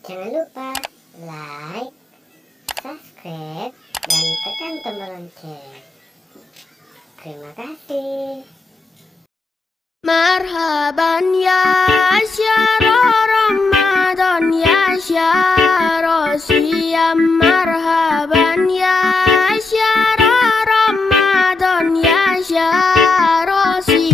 Jangan lupa like, subscribe, dan tekan tombol lonceng. Terima kasih. Marhaban ya syara Ramadan ya syara siyam. Marhaban ya syara Ramadan ya syara siyam.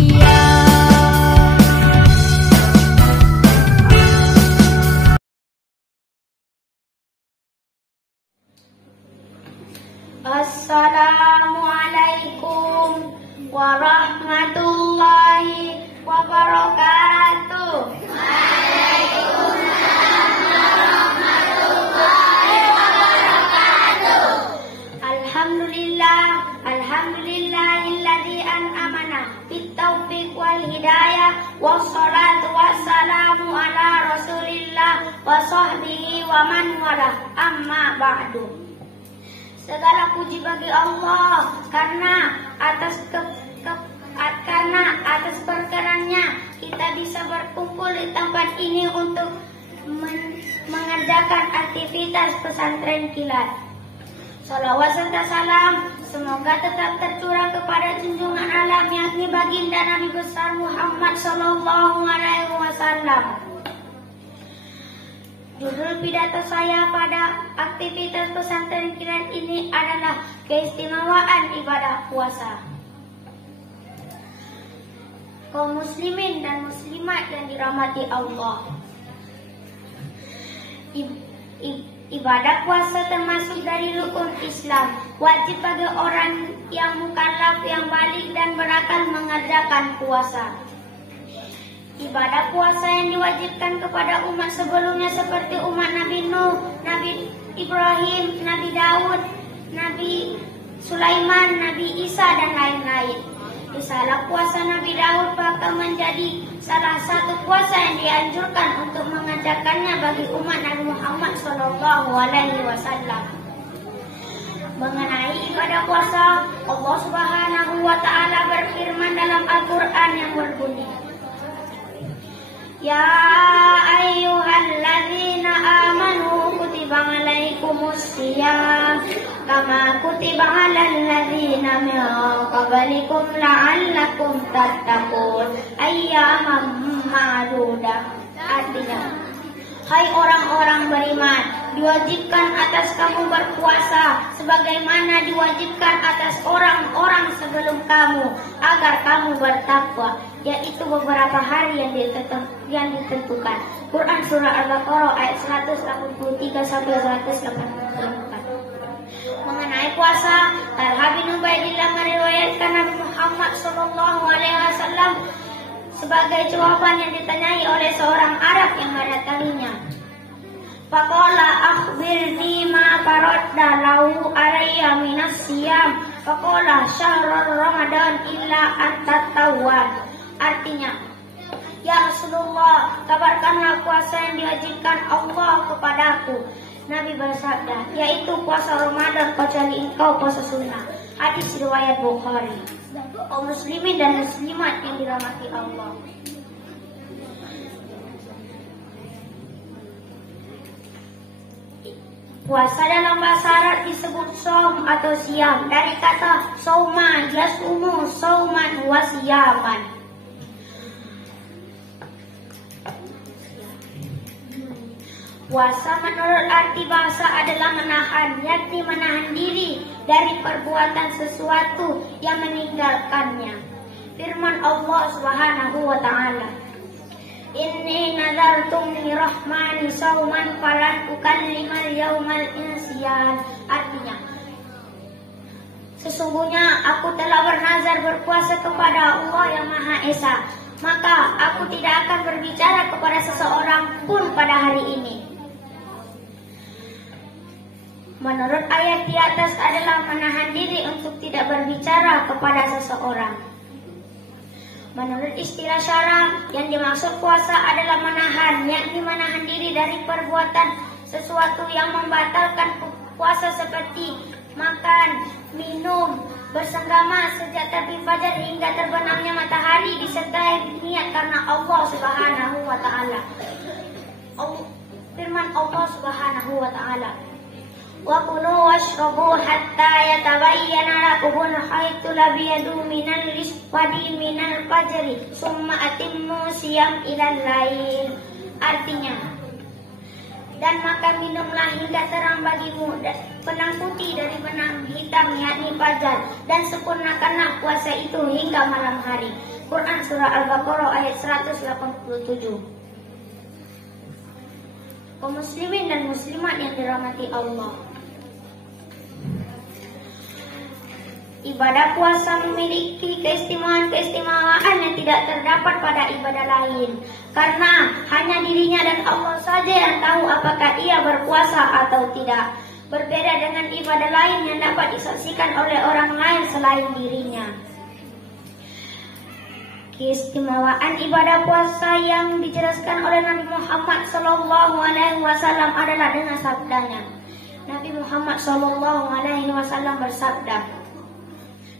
Assalamualaikum warahmatullahi wabarakatuh. Waalaikumsalam warahmatullahi wabarakatuh. Alhamdulillahilladzi an'amana bitaufiq wal hidayah wassalatu wassalamu ala rasulillah wa sahbihi wa man wala, amma ba'du. Segala puji bagi Allah karena atas perkenannya kita bisa berkumpul di tempat ini untuk mengerjakan aktivitas pesantren kilat. Salawat serta salam semoga tetap tercurah kepada junjungan alam yakni baginda Nabi besar Muhammad Sallallahu Alaihi Wasallam. Judul pidato saya pada aktivitas pesantren kilat ini adalah keistimewaan ibadah puasa. Kaum muslimin dan muslimat yang dirahmati Allah, ibadah puasa termasuk dari rukun Islam. Wajib bagi orang yang mukallaf yang balik dan berakal mengerjakan puasa. Ibadah puasa yang diwajibkan kepada umat sebelumnya seperti umat Nabi Nuh, Nabi Ibrahim, Nabi Daud, Nabi Sulaiman, Nabi Isa, dan lain-lain. Risalah puasa Nabi Daud bakal menjadi salah satu puasa yang dianjurkan untuk mengerjakannya bagi umat Nabi Muhammad Sallallahu Alaihi Wasallam. Mengenai ibadah puasa, Allah Subhanahu Wa Taala berfirman dalam Al-Quran yang berbunyi, Ya ayyuhalladzina amanu kutiba alaikumusiyam kama kutiba alal ladzina min qablikum la'allakum tattaqun ayyaman ma'dudah. Artinya, hai orang-orang beriman, diwajibkan atas kamu berpuasa sebagaimana diwajibkan atas orang-orang sebelum kamu agar kamu bertakwa, yaitu beberapa hari yang ditentukan. Quran Surah Al-Baqarah ayat 183 sampai 184. Mengenai puasa, Talha bin Ubaidillah meriwayatkan Nabi Muhammad Sallallahu Alaihi Wasallam sebagai jawaban yang ditanyai oleh seorang Arab yang mendatanginya. Faqala akhbirni ma faradda lahu alayya minas siyam. Faqala syahrul ramadan illa at-tatawwan. Artinya, ya Rasulullah, kabarkanlah puasa yang diwajibkan Allah kepadaku. Nabi bersabda, yaitu puasa Ramadan kecuali engkau puasa sunnah. Hadis riwayat Bukhari. Kaum muslimin dan muslimat yang dirahmati Allah, puasa dalam bahasa Arab disebut shaum atau siam dari kata sauma yasumu sauman wa siyaman. Puasa menurut arti bahasa adalah menahan, yakni menahan diri dari perbuatan sesuatu yang meninggalkannya. Firman Allah Subhanahu wa Ta'ala, Inni nazartum lirahmani sauman falan ukallimal yaumal insiyan. Artinya, sesungguhnya aku telah bernazar berpuasa kepada Allah yang Maha Esa, maka aku tidak akan berbicara kepada seseorang pun pada hari ini. Menurut ayat di atas adalah menahan diri untuk tidak berbicara kepada seseorang. Menurut istilah syara, yang dimaksud puasa adalah menahan, yakni menahan diri dari perbuatan sesuatu yang membatalkan puasa seperti makan, minum, bersenggama sejak terbit fajar hingga terbenamnya matahari disertai niat karena Allah Subhanahu wa Ta'ala. Firman firman Allah Subhanahu wa taala, "Wa kulu washrabu hatta yatabayyana lakumul khaytul abyadu minal iswadi minal fajri, summa atimmu siyam ilal lail." Artinya, dan maka minumlah hingga terang bagimu benang putih dari benang hitam yakni fajar, dan sempurnakanlah puasa itu hingga malam hari. Quran Surah Al-Baqarah ayat 187. Kaum muslimin dan muslimat yang dirahmati Allah, ibadah puasa memiliki keistimewaan yang tidak terdapat pada ibadah lain, karena hanya dirinya dan Allah saja yang tahu apakah ia berpuasa atau tidak. Berbeda dengan ibadah lain yang dapat disaksikan oleh orang lain selain dirinya. Keistimewaan ibadah puasa yang dijelaskan oleh Nabi Muhammad SAW adalah dengan sabdanya. Nabi Muhammad SAW bersabda,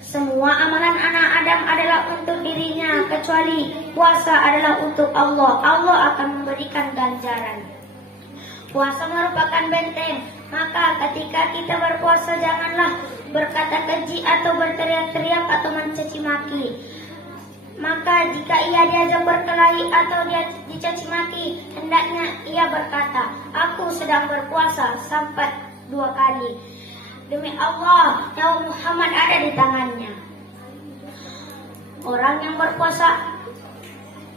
"Semua amalan anak Adam adalah untuk dirinya, kecuali puasa adalah untuk Allah. Allah akan memberikan ganjaran." Puasa merupakan benteng, maka ketika kita berpuasa janganlah berkata keji atau berteriak-teriak atau mencaci maki. Maka jika ia diajak berkelahi atau dia dicaci maki, hendaknya ia berkata, "Aku sedang berpuasa," sampai 2 kali. Demi Allah, nyawa Muhammad ada di tangannya. Orang yang berpuasa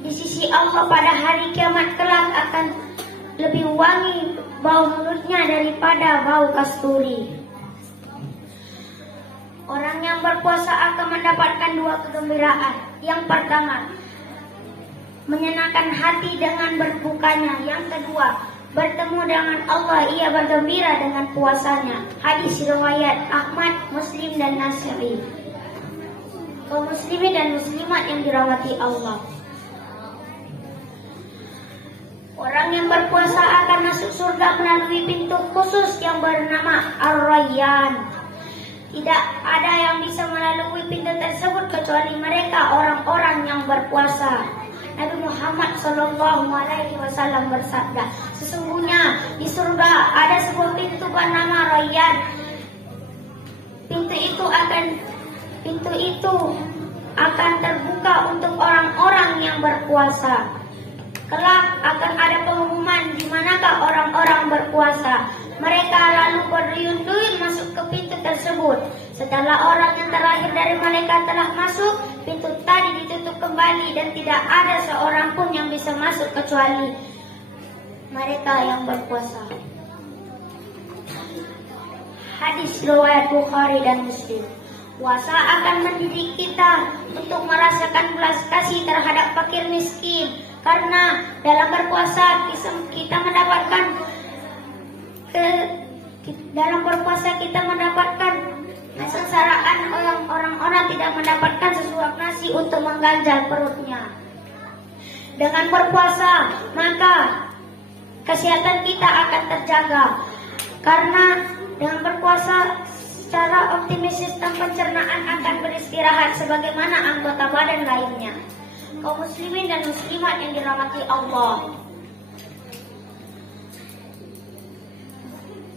di sisi Allah pada hari kiamat kelak akan lebih wangi bau mulutnya daripada bau kasturi. Orang yang berpuasa akan mendapatkan 2 kegembiraan. Yang pertama, menyenangkan hati dengan berbukanya. Yang kedua, bertemu dengan Allah, ia bergembira dengan puasanya. Hadis riwayat Ahmad, Muslim dan Nasa'i. Kaum muslimin dan muslimat yang dirahmati Allah, orang yang berpuasa akan masuk surga melalui pintu khusus yang bernama Ar-Rayyan. Tidak ada yang bisa melalui pintu tersebut kecuali mereka orang-orang yang berpuasa. Nabi Muhammad SAW bersabda, "Sesungguhnya di surga ada sebuah pintu bernama Rayyan. Pintu itu akan terbuka untuk orang-orang yang berpuasa. Kelak akan ada pengumuman di manakah orang-orang berpuasa. Mereka lalu berduyun-duyun masuk ke pintu tersebut. Setelah orang yang terakhir dari mereka telah masuk, pintu tadi ditutup kembali dan tidak ada seorang pun yang bisa masuk kecuali mereka yang berpuasa." Hadis riwayat Bukhari dan Muslim. Puasa akan mendidik kita untuk merasakan belas kasih terhadap fakir miskin, karena dalam berpuasa kita mendapatkan kesengsaraan orang-orang tidak mendapatkan sesuap nasi untuk mengganjal perutnya. Dengan berpuasa maka kesehatan kita akan terjaga, karena dengan berpuasa secara optimis sistem pencernaan akan beristirahat sebagaimana anggota badan lainnya. Kaum muslimin dan muslimat yang dirahmati Allah,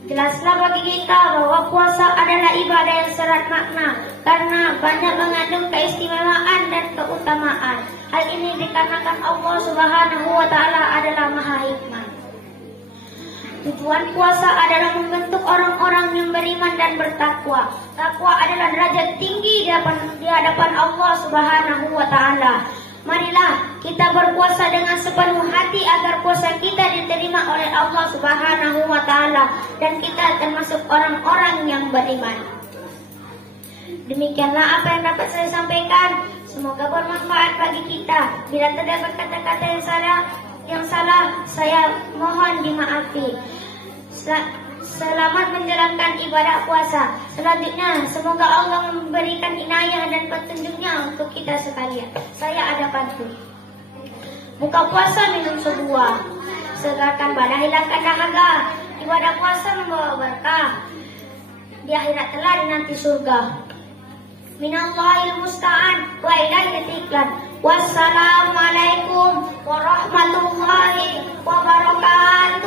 jelaslah bagi kita bahwa puasa adalah ibadah yang syarat makna, karena banyak mengandung keistimewaan dan keutamaan. Hal ini dikarenakan Allah Subhanahu wa taala adalah Maha Hikmah. Tujuan puasa adalah membentuk orang-orang yang beriman dan bertakwa. Takwa adalah derajat tinggi di hadapan Allah Subhanahu wa taala. Marilah kita berpuasa dengan sepenuh hati agar puasa kita diterima oleh Allah Subhanahu wa taala dan kita termasuk orang-orang yang beriman. Demikianlah apa yang dapat saya sampaikan. Semoga bermanfaat bagi kita. Bila terdapat kata-kata yang salah, saya mohon dimaafi. Selamat menjalankan ibadah puasa. Selanjutnya, semoga Allah memberikan inayah dan petunjuknya untuk kita sekalian. Saya ada pantun. Buka puasa minum sebuah, segarkan badan hilangkan dahaga. Ibadah puasa membawa berkah, di akhirat telah dinanti surga. Minallahil musta'an wa ilaihi tiklan. Wassalamualaikum warahmatullahi wabarakatuh.